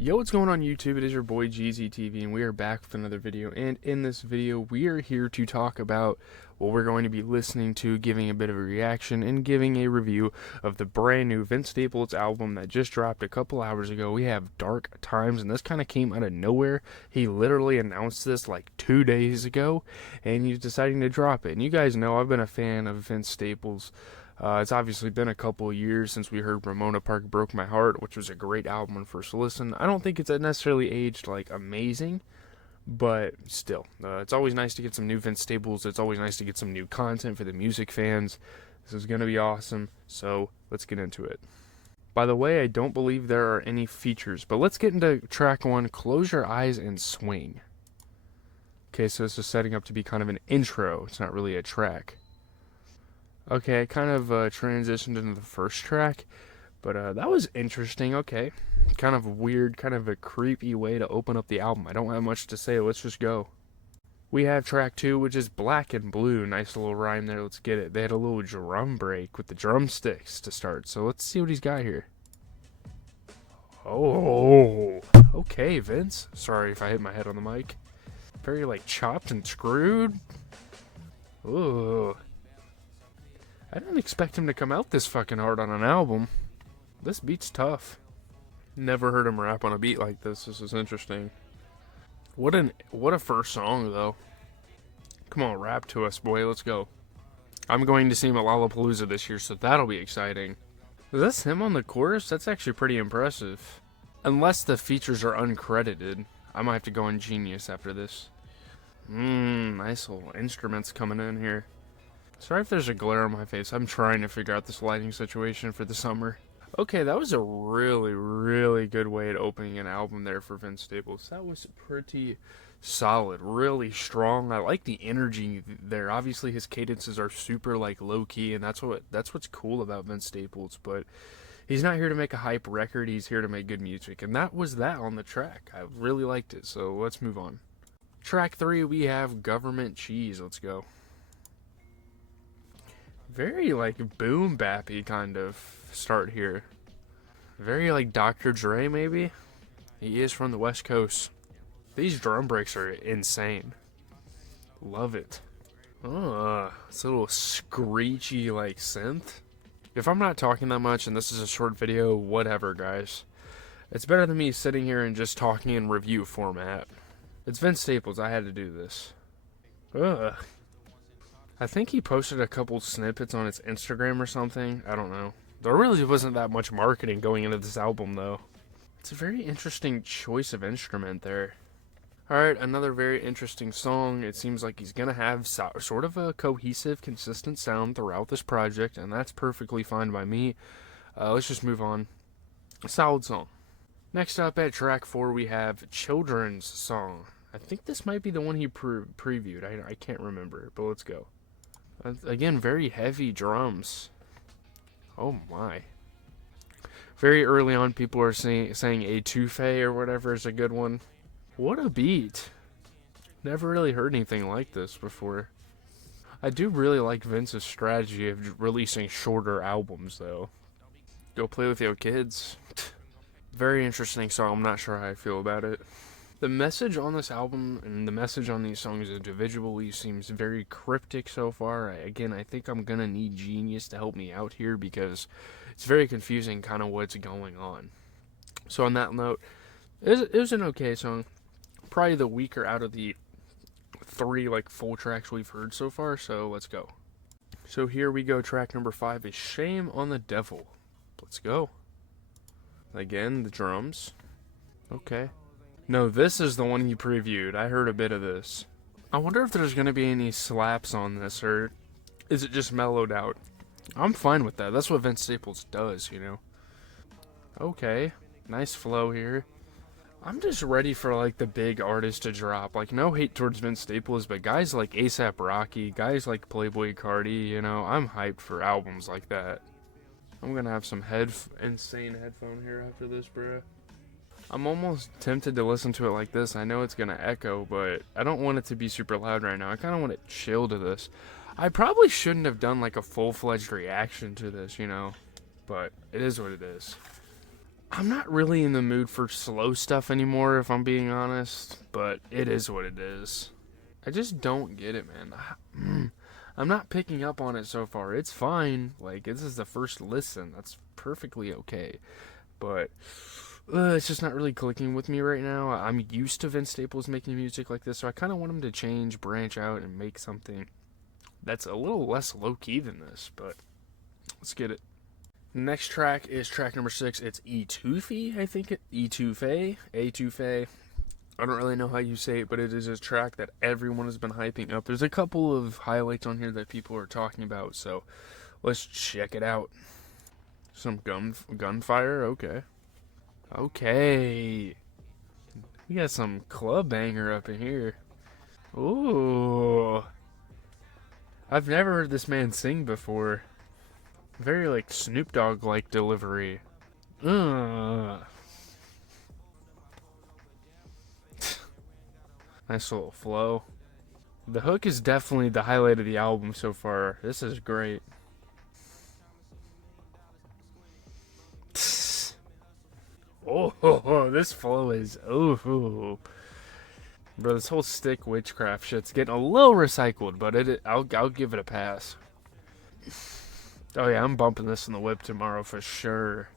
Yo, what's going on YouTube? It is your boy GZTV, and we are back with another video. And in this video, we are here to talk about what we're going to be listening to, giving a bit of a reaction, and giving a review of the brand new Vince Staples album that just dropped a couple hours ago. We have Dark Times, and this kind of came out of nowhere. He literally announced this like 2 days ago, and he's deciding to drop it. And you guys know I've been a fan of Vince Staples. It's obviously been a couple of years since we heard Ramona Park Broke My Heart, which was a great album on first listen. I don't think it's necessarily aged like amazing, but still, it's always nice to get some new Vince Staples. It's always nice to get some new content for the music fans. This is going to be awesome, so let's get into it. By the way, I don't believe there are any features, but let's get into track 1, Close Your Eyes and Swing. Okay, so this is setting up to be kind of an intro. It's not really a track. Okay, I kind of transitioned into the first track, but that was interesting. Okay, kind of weird, kind of a creepy way to open up the album. I don't have much to say. Let's just go. We have track 2, which is Black and Blue. Nice little rhyme there. Let's get it. They had a little drum break with the drumsticks to start, so let's see what he's got here. Oh, okay, Vince. Sorry if I hit my head on the mic. Very, like, chopped and screwed. Ooh. I didn't expect him to come out this fucking hard on an album. This beat's tough. Never heard him rap on a beat like this. This is interesting. What a first song, though. Come on, rap to us, boy. Let's go. I'm going to see him at Lollapalooza this year, so that'll be exciting. Is this him on the chorus? That's actually pretty impressive. Unless the features are uncredited. I might have to go on Genius after this. Nice little instruments coming in here. Sorry if there's a glare on my face. I'm trying to figure out this lighting situation for the summer. Okay, that was a really, really good way at opening an album there for Vince Staples. That was pretty solid, really strong. I like the energy there. Obviously, his cadences are super like low key, and that's what's cool about Vince Staples. But he's not here to make a hype record. He's here to make good music, and that was that on the track. I really liked it. So let's move on. Track 3, we have Government Cheese. Let's go. Very, like, boom bappy kind of start here. Very, like, Dr. Dre, maybe? He is from the West Coast. These drum breaks are insane. Love it. It's a little screechy, like, synth. If I'm not talking that much and this is a short video, whatever, guys. It's better than me sitting here and just talking in review format. It's Vince Staples. I had to do this. I think he posted a couple snippets on his Instagram or something. I don't know. There really wasn't that much marketing going into this album, though. It's a very interesting choice of instrument there. Alright, another very interesting song. It seems like he's going to have sort of a cohesive, consistent sound throughout this project, and that's perfectly fine by me. Let's just move on. A solid song. Next up at track 4, we have Children's Song. I think this might be the one he previewed. I can't remember, but let's go. Again, very heavy drums. Oh my. Very early on, people are saying Etouffee or whatever is a good one. What a beat. Never really heard anything like this before. I do really like Vince's strategy of releasing shorter albums, though. Go play with your kids. Very interesting song. I'm not sure how I feel about it. The message on this album and the message on these songs individually seems very cryptic so far. Again, I think I'm going to need Genius to help me out here because it's very confusing kind of what's going on. So on that note, it was an okay song. Probably the weaker out of the 3 like full tracks we've heard so far, so let's go. So here we go. Track number 5 is Shame on the Devil. Let's go. Again, the drums. Okay. No, this is the one he previewed. I heard a bit of this. I wonder if there's going to be any slaps on this, or is it just mellowed out? I'm fine with that. That's what Vince Staples does, you know. Okay, nice flow here. I'm just ready for, like, the big artist to drop. Like, no hate towards Vince Staples, but guys like A$AP Rocky, guys like Playboi Carti, you know, I'm hyped for albums like that. I'm going to have some insane headphone here after this, bruh. I'm almost tempted to listen to it like this. I know it's going to echo, but I don't want it to be super loud right now. I kind of want to chill to this. I probably shouldn't have done like a full-fledged reaction to this, you know, but it is what it is. I'm not really in the mood for slow stuff anymore, if I'm being honest, but it is what it is. I just don't get it, man. I'm not picking up on it so far. It's fine. Like, this is the first listen. That's perfectly okay. But it's just not really clicking with me right now. I'm used to Vince Staples making music like this, so I kind of want him to change, branch out, and make something that's a little less low key than this. But let's get it. Next track is track number 6. It's Etouffee, I think it. Etouffee. I don't really know how you say it, but it is a track that everyone has been hyping up. There's a couple of highlights on here that people are talking about, so let's check it out. Some gunfire, okay. Okay. We got some club banger up in here. Ooh. I've never heard this man sing before. Very like Snoop Dogg like delivery. Nice little flow. The hook is definitely the highlight of the album so far. This is great. Oh, this flow is bro. This whole stick witchcraft shit's getting a little recycled, but I'll give it a pass. Oh yeah, I'm bumping this in the whip tomorrow for sure.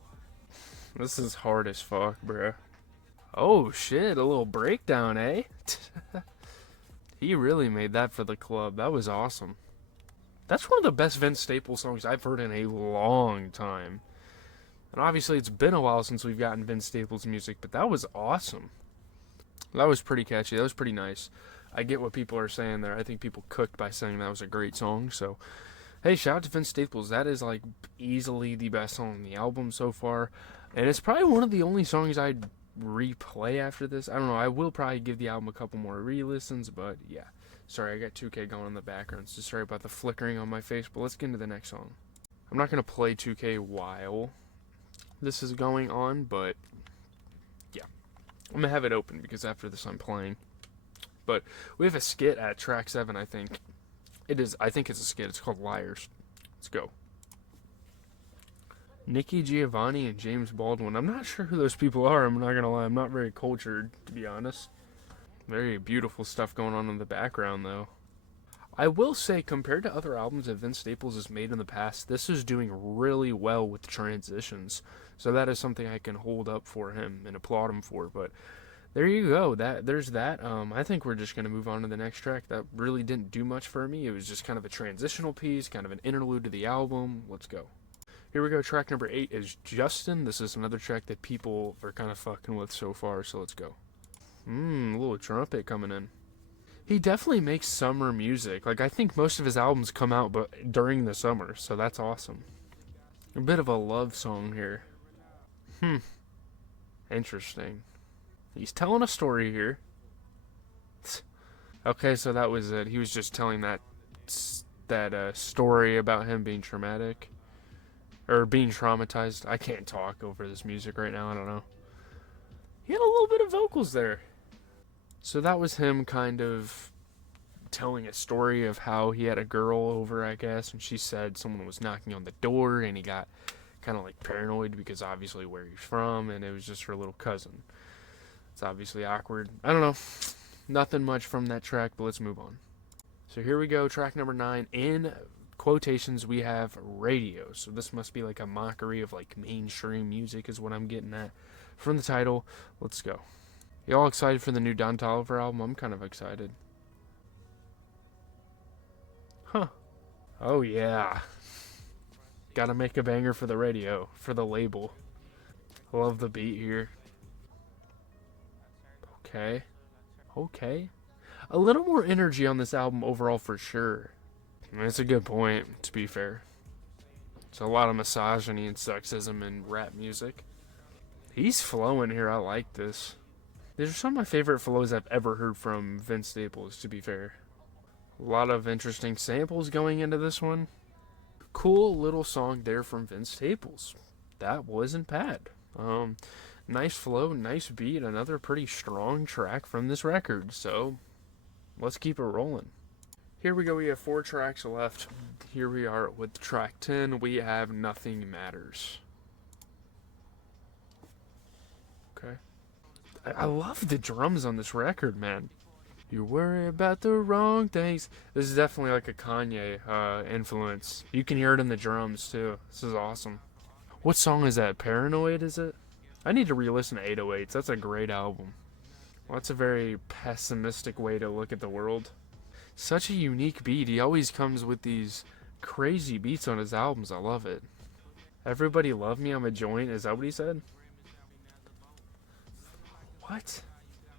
This is hard as fuck, bro. Oh shit, a little breakdown, eh? He really made that for the club. That was awesome. That's one of the best Vince Staples songs I've heard in a long time. And obviously, it's been a while since we've gotten Vince Staples music, but that was awesome. That was pretty catchy. That was pretty nice. I get what people are saying there. I think people cooked by saying that was a great song. So, hey, shout out to Vince Staples. That is like easily the best song on the album so far. And it's probably one of the only songs I'd replay after this. I don't know. I will probably give the album a couple more re-listens, but yeah. Sorry, I got 2K going in the background, so sorry about the flickering on my face, but let's get into the next song. I'm not going to play 2K while this is going on, but yeah. I'm going to have it open because after this I'm playing. But we have a skit at track 7, I think. I think it's a skit. It's called Liars. Let's go. Nikki Giovanni and James Baldwin. I'm not sure who those people are. I'm not going to lie. I'm not very cultured, to be honest. Very beautiful stuff going on in the background, though. I will say, compared to other albums that Vince Staples has made in the past, this is doing really well with transitions. So that is something I can hold up for him and applaud him for. But there you go. There's that. I think we're just going to move on to the next track. That really didn't do much for me. It was just kind of a transitional piece, kind of an interlude to the album. Let's go. Here we go. Track number 8 is Justin. This is another track that people are kind of fucking with so far. So let's go. A little trumpet coming in. He definitely makes summer music. Like, I think most of his albums come out but during the summer, so that's awesome. A bit of a love song here. Interesting. He's telling a story here. Okay, so that was it. He was just telling that story about him being traumatic. Or being traumatized. I can't talk over this music right now, I don't know. He had a little bit of vocals there. So that was him kind of telling a story of how he had a girl over, I guess, and she said someone was knocking on the door, and he got kind of like paranoid because obviously where he's from, and it was just her little cousin. It's obviously awkward. I don't know. Nothing much from that track, but let's move on. So here we go, track number 9. In quotations, we have radio. So this must be like a mockery of like mainstream music is what I'm getting at from the title. Let's go. Y'all excited for the new Don Toliver album? I'm kind of excited. Huh. Oh yeah. Gotta make a banger for the radio, for the label. Love the beat here. Okay. A little more energy on this album overall for sure. I mean, it's a good point, to be fair. It's a lot of misogyny and sexism in rap music. He's flowing here, I like this. These are some of my favorite flows I've ever heard from Vince Staples, to be fair. A lot of interesting samples going into this one. Cool little song there from Vince Staples. That wasn't bad. Nice flow, nice beat, another pretty strong track from this record, so let's keep it rolling. Here we go, we have 4 tracks left. Here we are with track 10, we have Nothing Matters. I love the drums on this record, man. You worry about the wrong things. This is definitely like a Kanye influence. You can hear it in the drums too. This is awesome. What song is that? Paranoid, is it? I need to re-listen to 808s. That's a great album. Well, that's a very pessimistic way to look at the world. Such a unique beat. He always comes with these crazy beats on his albums. I love it. Everybody love me, I'm a joint. Is that what he said? What?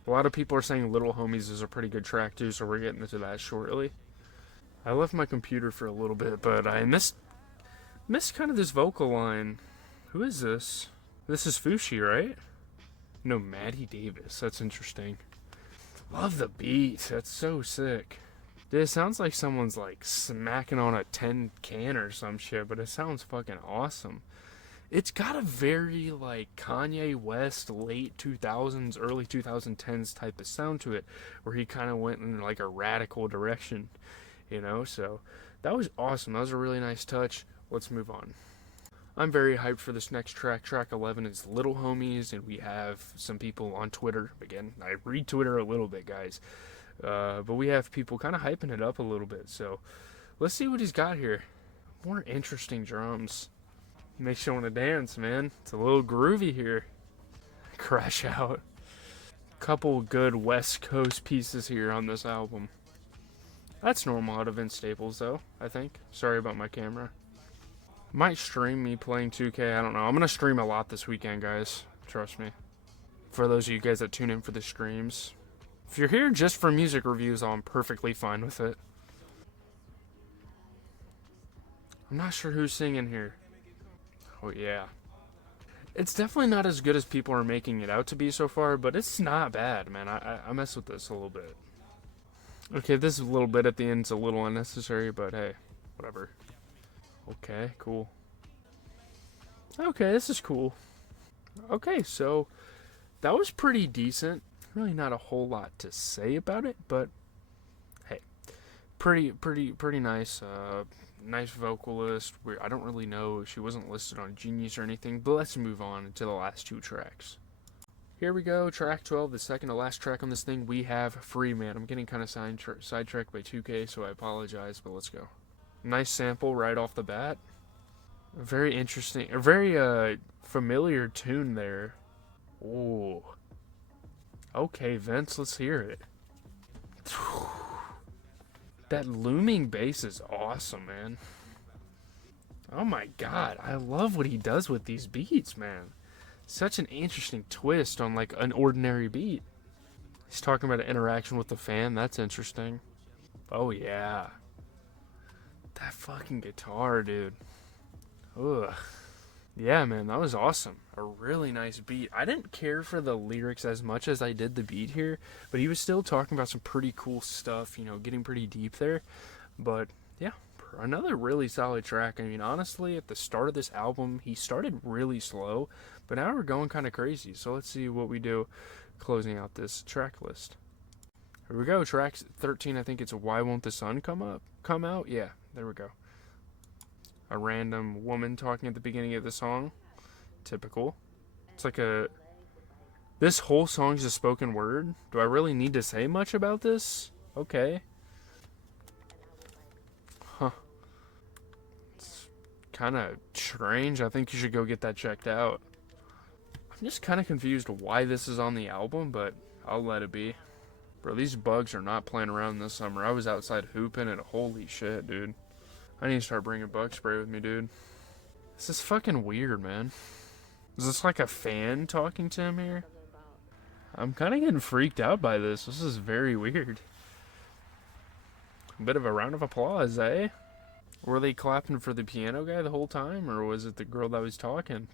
A lot of people are saying Little Homies is a pretty good track too, so we're getting into that shortly. I left my computer for a little bit, but I missed kind of this vocal line. Who is this? This is Fushi, right? No, Maddie Davis. That's interesting. Love the beat. That's so sick. Dude, it sounds like someone's like smacking on a tin can or some shit, but it sounds fucking awesome. It's got a very like Kanye West late 2000s, early 2010s type of sound to it, where he kind of went in like a radical direction, you know? So that was awesome. That was a really nice touch. Let's move on. I'm very hyped for this next track. Track 11 is Little Homies, and we have some people on Twitter. Again, I read Twitter a little bit, guys. But we have people kind of hyping it up a little bit. So let's see what he's got here. More interesting drums. Makes you want to dance, man. It's a little groovy here. Crash out. Couple good West Coast pieces here on this album. That's normal out of Vince Staples, though, I think. Sorry about my camera. Might stream me playing 2K, I don't know. I'm going to stream a lot this weekend, guys. Trust me. For those of you guys that tune in for the streams. If you're here just for music reviews, I'm perfectly fine with it. I'm not sure who's singing here. Oh, yeah. It's definitely not as good as people are making it out to be so far, but it's not bad, man. I mess with this a little bit. Okay, this little bit at the end is a little unnecessary, but hey, whatever. Okay, cool. Okay, this is cool. Okay, so that was pretty decent. Really not a whole lot to say about it, but hey, pretty nice. Nice vocalist. I don't really know. She wasn't listed on Genius or anything, but let's move on to the last two tracks. Here we go, track 12, the second to last track on this thing. We have Free Man. I'm getting kind of sidetracked by 2K, so I apologize, but let's go. Nice sample right off the bat. Very interesting, a very familiar tune there. Ooh. Okay, Vince, let's hear it. That looming bass is awesome, man. Oh my god, I love what he does with these beats, man. Such an interesting twist on like an ordinary beat. He's talking about an interaction with the fan, that's interesting. Oh yeah. That fucking guitar, dude. Ugh. Yeah, man, that was awesome. A really nice beat. I didn't care for the lyrics as much as I did the beat here, but he was still talking about some pretty cool stuff, you know, getting pretty deep there. But, yeah, another really solid track. I mean, honestly, at the start of this album, he started really slow, but now we're going kind of crazy. So let's see what we do closing out this track list. Here we go, track 13, I think it's Why Won't the Sun Come Out? Yeah, there we go. A random woman talking at the beginning of the song. Typical. It's like this whole song's a spoken word. Do I really need to say much about this? Okay. Huh. It's kind of strange. I think you should go get that checked out. I'm just kind of confused why this is on the album, but I'll let it be. Bro, these bugs are not playing around this summer. I was outside hooping and holy shit, dude. I need to start bringing bug spray with me, dude. This is fucking weird, man. Is this like a fan talking to him here? I'm kind of getting freaked out by this. This is very weird. A bit of a round of applause, eh? Were they clapping for the piano guy the whole time, or was it the girl that was talking?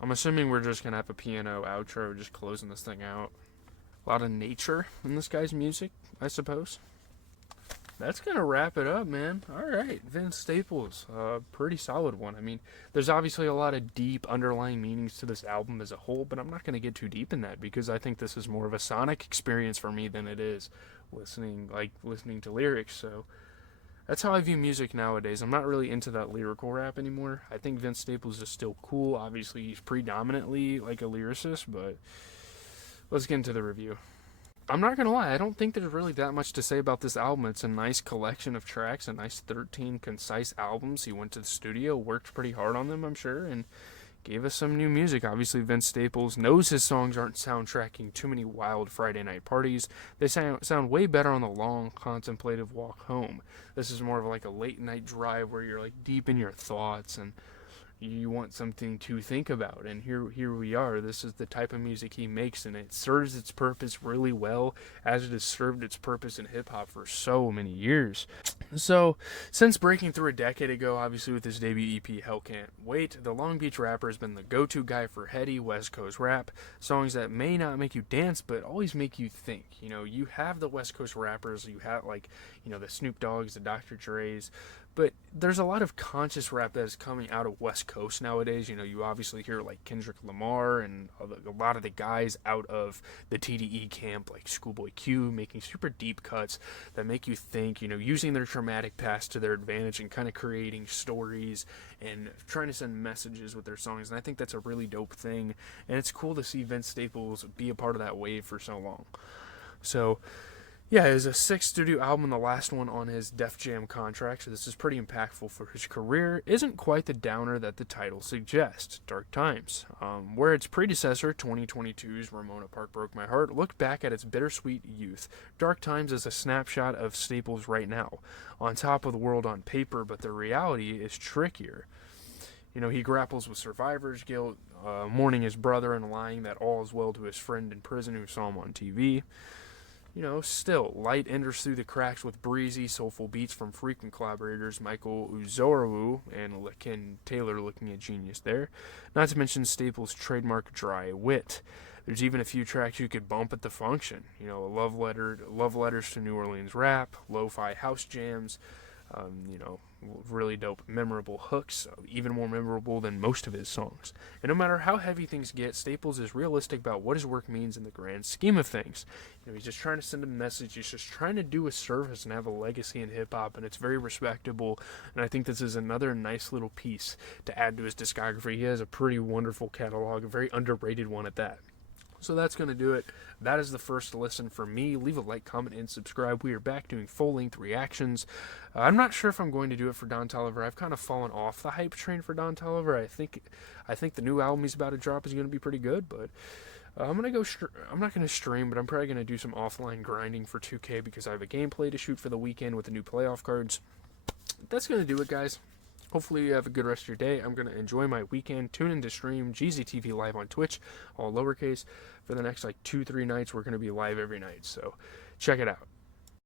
I'm assuming we're just gonna have a piano outro, just closing this thing out. A lot of nature in this guy's music, I suppose. That's going to wrap it up, man. All right, Vince Staples, pretty solid one. I mean, there's obviously a lot of deep underlying meanings to this album as a whole, but I'm not going to get too deep in that because I think this is more of a sonic experience for me than it is listening to lyrics. So that's how I view music nowadays. I'm not really into that lyrical rap anymore. I think Vince Staples is still cool. Obviously, he's predominantly like a lyricist, but let's get into the review. I'm not gonna lie, I don't think there's really that much to say about this album. It's a nice collection of tracks, a nice 13 concise albums. He went to the studio, worked pretty hard on them, I'm sure, and gave us some new music. Obviously, Vince Staples knows his songs aren't soundtracking too many wild Friday night parties. They sound way better on the long, contemplative walk home. This is more of like a late night drive where you're like deep in your thoughts and you want something to think about, and here we are. This is the type of music he makes, and it serves its purpose really well, as it has served its purpose in hip-hop for so many years. So since breaking through a decade ago, obviously with his debut EP Hell Can't Wait, the Long Beach rapper has been the go-to guy for heady West Coast rap, songs that may not make you dance but always make you think. You have the West Coast rappers, you have like the Snoop Dogg's, the Dr. Dre's, but there's a lot of conscious rap that is coming out of West Coast nowadays. You obviously hear like Kendrick Lamar and a lot of the guys out of the TDE camp, like Schoolboy Q, making super deep cuts that make you think, using their traumatic past to their advantage and kind of creating stories and trying to send messages with their songs. And I think that's a really dope thing. And it's cool to see Vince Staples be a part of that wave for so long. So, yeah, it was a 6th studio album, the last one on his Def Jam contract, so this is pretty impactful for his career. Isn't quite the downer that the title suggests, Dark Times, where its predecessor, 2022's Ramona Park Broke My Heart, looked back at its bittersweet youth. Dark Times is a snapshot of Staples right now, on top of the world on paper, but the reality is trickier. He grapples with survivor's guilt, mourning his brother and lying that all is well to his friend in prison who saw him on TV. Still, light enters through the cracks with breezy, soulful beats from frequent collaborators Michael Uzorawu and Lakin Taylor looking at genius there. Not to mention Staples' trademark dry wit. There's even a few tracks you could bump at the function. Love letters to New Orleans rap, lo-fi house jams, really dope, memorable hooks, even more memorable than most of his songs. And no matter how heavy things get, Staples is realistic about what his work means in the grand scheme of things. He's just trying to send a message, he's just trying to do a service and have a legacy in hip-hop, and it's very respectable, and I think this is another nice little piece to add to his discography. He has a pretty wonderful catalog, a very underrated one at that. So that's going to do it. That is the first listen for me. Leave a like, comment, and subscribe. We are back doing full-length reactions. I'm not sure if I'm going to do it for Don Toliver. I've kind of fallen off the hype train for Don Toliver. I think the new album he's about to drop is going to be pretty good, but I'm not going to stream, but I'm probably going to do some offline grinding for 2K because I have a gameplay to shoot for the weekend with the new playoff cards. That's going to do it, guys. Hopefully you have a good rest of your day. I'm going to enjoy my weekend. Tune in to stream GZTV live on Twitch, all lowercase. For the next 2-3 nights, we're going to be live every night. So check it out.